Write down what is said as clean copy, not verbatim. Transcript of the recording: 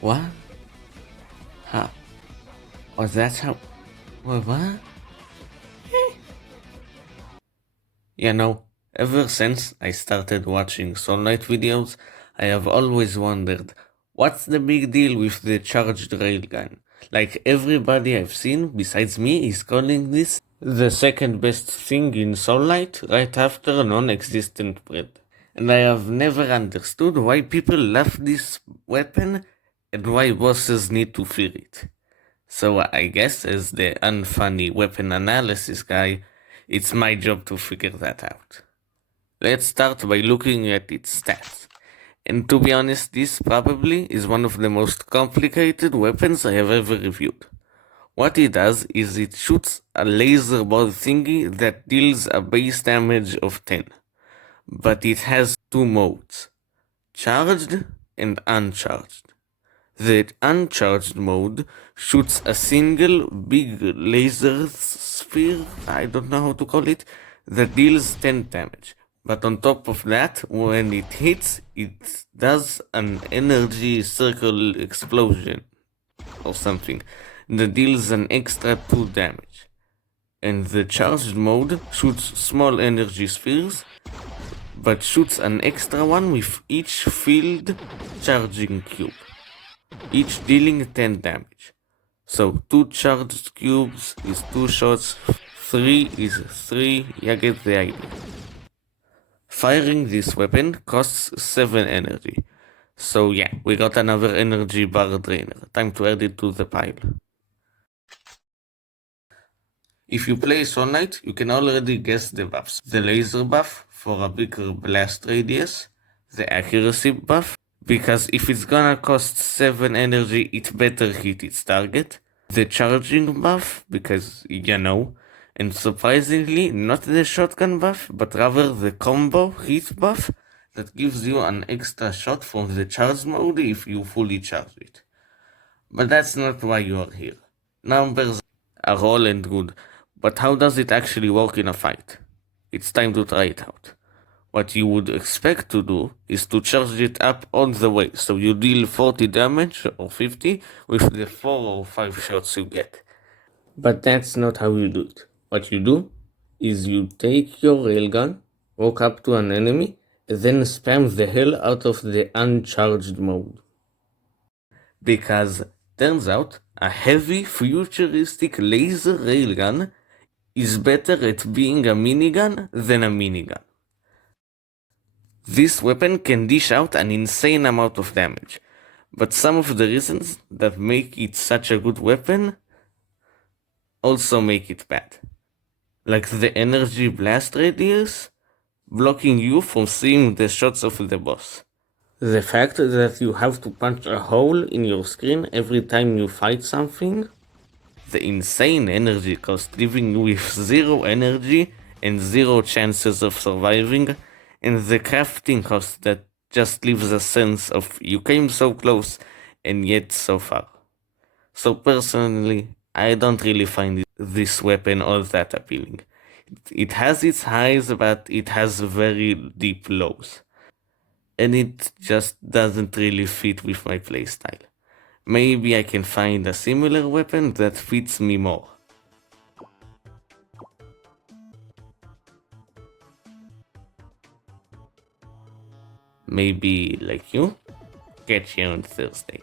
What? How? Was that how? What? You know, ever since I started watching Soul Knight videos, I have always wondered, what's the big deal with the charged railgun? Like everybody I've seen besides me is calling this the second best thing in Soul Knight right after non-existent bread. And I have never understood why people love this weapon and why bosses need to fear it. So I guess as the unfunny weapon analysis guy, it's my job to figure that out. Let's start by looking at its stats. And to be honest, this probably is one of the most complicated weapons I have ever reviewed. What it does is it shoots a laser ball thingy that deals a base damage of 10. But it has two modes, charged and uncharged. The uncharged mode shoots a single big laser sphere, I don't know how to call it, that deals 10 damage. But on top of that, when it hits, it does an energy circle explosion or something that deals an extra 2 damage. And the charged mode shoots small energy spheres, but shoots an extra one with each field charging cube, each dealing 10 damage. So 2 charged cubes is 2 shots, 3 is 3, you get the idea. Firing this weapon costs 7 energy. So yeah, we got another energy bar drainer. Time to add it to the pile. If you play Soul Knight, you can already guess the buffs. The laser buff for a bigger blast radius, the accuracy buff, because if it's gonna cost 7 energy, it better hit its target. The charging buff, because you know, and surprisingly, not the shotgun buff, but rather the combo hit buff that gives you an extra shot from the charge mode if you fully charge it. But that's not why you are here. Numbers are all and good, but how does it actually work in a fight? It's time to try it out. What you would expect to do is to charge it up all the way, so you deal 40 damage or 50 with the 4 or 5 shots you get. But that's not how you do it. What you do is you take your railgun, walk up to an enemy, and then spam the hell out of the uncharged mode. Because turns out a heavy futuristic laser railgun is better at being a minigun than a minigun. This weapon can dish out an insane amount of damage, but some of the reasons that make it such a good weapon also make it bad. Like the energy blast radius, blocking you from seeing the shots of the boss. The fact that you have to punch a hole in your screen every time you fight something. The insane energy cost, leaving you with 0 energy and 0 chances of surviving, and the crafting cost that just leaves a sense of you came so close and yet so far. So personally, I don't really find this weapon all that appealing. It has its highs, but it has very deep lows. And it just doesn't really fit with my playstyle. Maybe I can find a similar weapon that fits me more. Maybe like you? Catch you on Thursday.